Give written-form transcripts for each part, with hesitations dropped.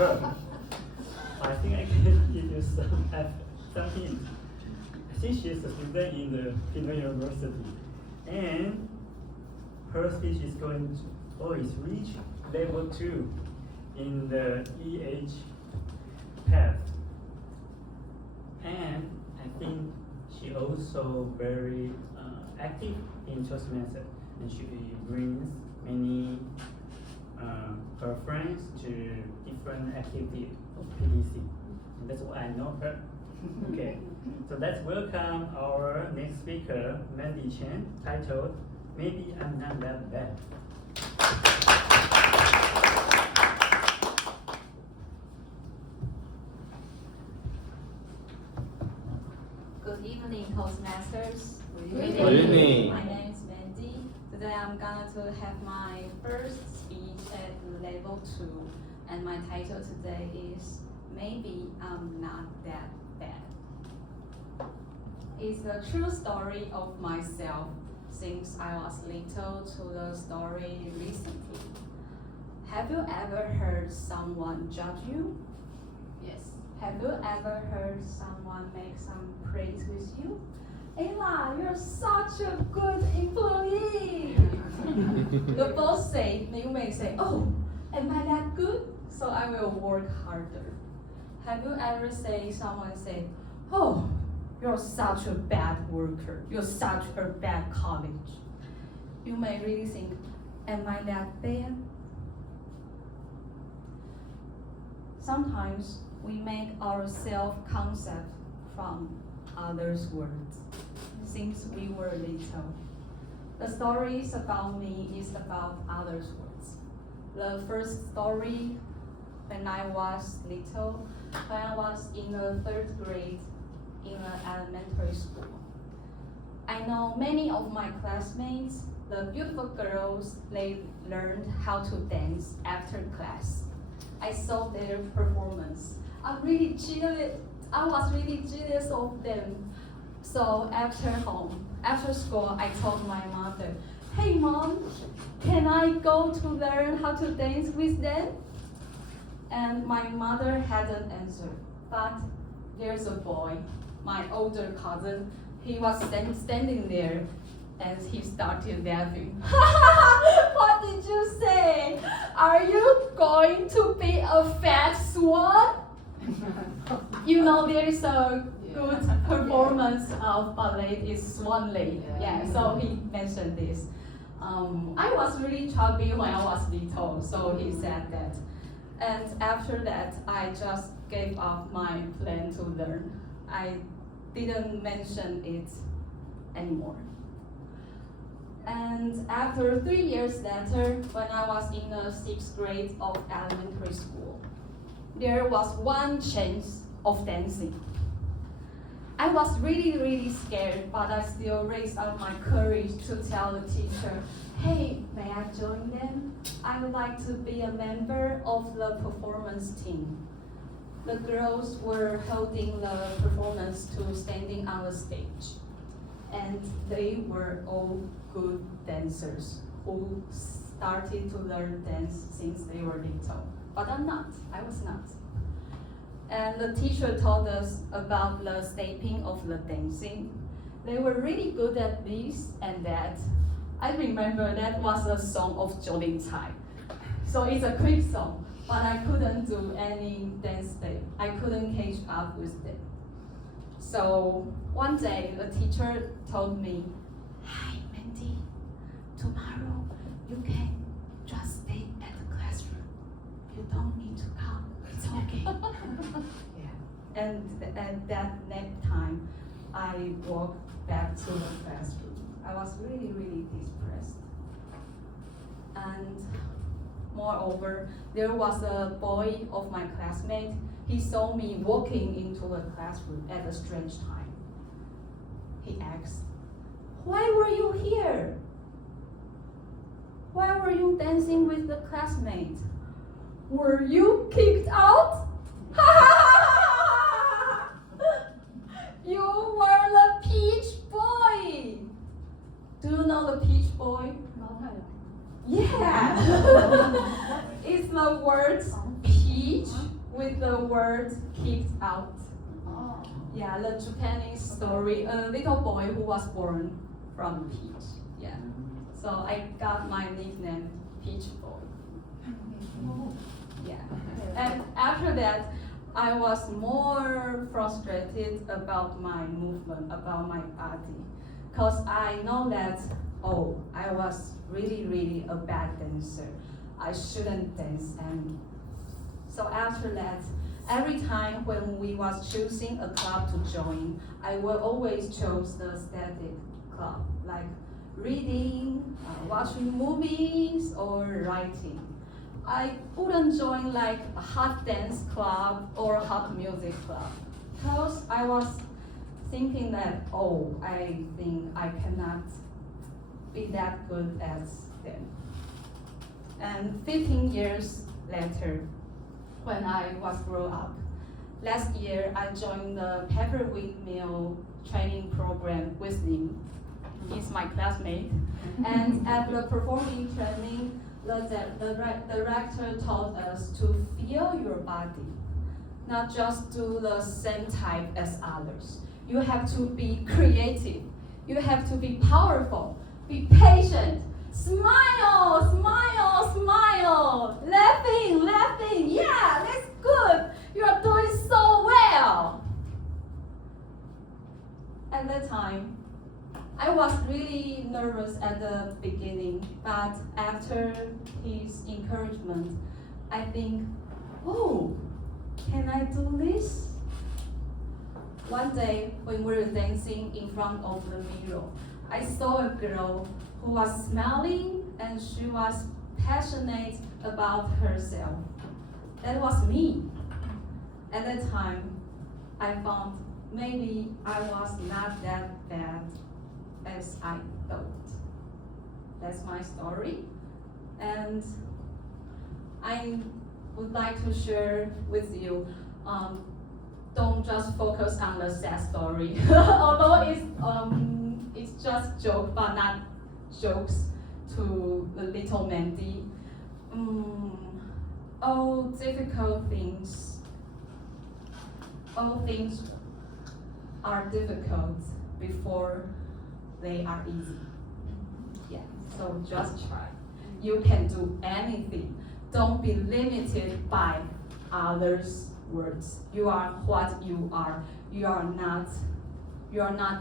her. I think I can give you some hint. I think she is a student in the Pino University, and her speech is is reach level 2 in the EH path. And I think she also very active in Toastmasters, and she brings many her friends to different activities of PTC. And that's why I know her. Okay, so let's welcome our next speaker, Mandy Chen, titled "Maybe I'm Not That Bad." Good evening, Toastmasters. Good evening. My name is Mandy. Today I'm gonna have my first speech at level 2, and my title today is Maybe I'm Not That Bad. It's a true story of myself since I was little to the story recently. Have you ever heard someone judge you? Yes. Have you ever heard someone make some praise with you? Ella, you're such a good employee. The boss say, you may say, oh, am I that good? So I will work harder. Have you ever someone say, oh, you're such a bad worker. You're such a bad colleague. You may really think, am I that bad? Sometimes we make our self-concept from others' words since we were little. The stories about me is about others' words. The first story, when I was little, when I was in the 3rd grade in an elementary school. I know many of my classmates, the beautiful girls, they learned how to dance after class. I saw their performance. I was really jealous of them. So after school, I told my mother, hey mom, can I go to learn how to dance with them? And my mother hadn't answered, but there's a boy, my older cousin, he was standing there and he started laughing. What did you say? Are you going to be a fat swan? You know, there is a good performance of ballet is Swan Lake. Yeah, so he mentioned this. I was really chubby when I was little, so he said that. And after that, I just gave up my plan to learn. I didn't mention it anymore. And after 3 years later, when I was in the 6th grade of elementary school, there was one chance of dancing. I was really scared, but I still raised up my courage to tell the teacher, hey, may I join them? I would like to be a member of the performance team. The girls were holding the performance to standing on the stage. And they were all good dancers who started to learn dance since they were little. But I was not. And the teacher told us about the stepping of the dancing. They were really good at this and that. I remember that was a song of Jolin Tsai. So it's a quick song, but I couldn't do any dance step. I couldn't catch up with them. So one day, the teacher told me, hi, Mandy, tomorrow you can just stay at the classroom. You don't need to come, it's okay. Yeah. And at that next time, I walked back to the classroom. I was really depressed. And moreover, there was a boy of my classmate. He saw me walking into the classroom at a strange time. He asked, why were you here? Why were you dancing with the classmate? Were you kicked out? You were the Peach Boy. Do you know the Peach Boy? Yeah. It's the words peach peach with the word kicked out. Oh. Yeah, the Japanese story, a little boy who was born from peach. Yeah. So I got my nickname Peach Boy. Yeah. And after that, I was more frustrated about my movement, about my body. Because I know that, oh, I was really a bad dancer. I shouldn't dance anymore. So after that, every time when we was choosing a club to join, I will always choose the static club, like reading, watching movies, or writing. I wouldn't join like a hot dance club or hot music club, because I was thinking that, oh, I think I cannot be that good as them. And 15 years later, when I was grown up, last year I joined the paper windmill training program with him. He's my classmate. And at the performing training, the director told us to feel your body, not just do the same type as others. You have to be creative. You have to be powerful. Be patient. Smile, smile, smile. Laughing. Yeah, that's good. You are doing so well. At that time, I was really nervous at the beginning, but after his encouragement, I think, oh, can I do this? One day, when we were dancing in front of the mirror, I saw a girl who was smiling and she was passionate about herself. That was me. At that time, I found maybe I was not that bad as I thought. That's my story. And I would like to share with you, don't just focus on the sad story. Although it's just joke, but not jokes to the little Mandy. All difficult things, all things are difficult before they are easy. Yeah, so just try. You can do anything. Don't be limited by others' words. You are what you are. You are not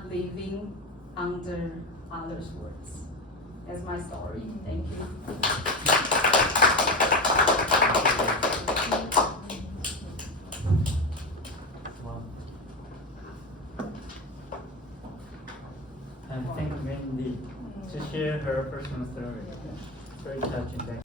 living under others' words. That's my story. Thank you. Wow. And thank Mandy to share her personal story. Very touching.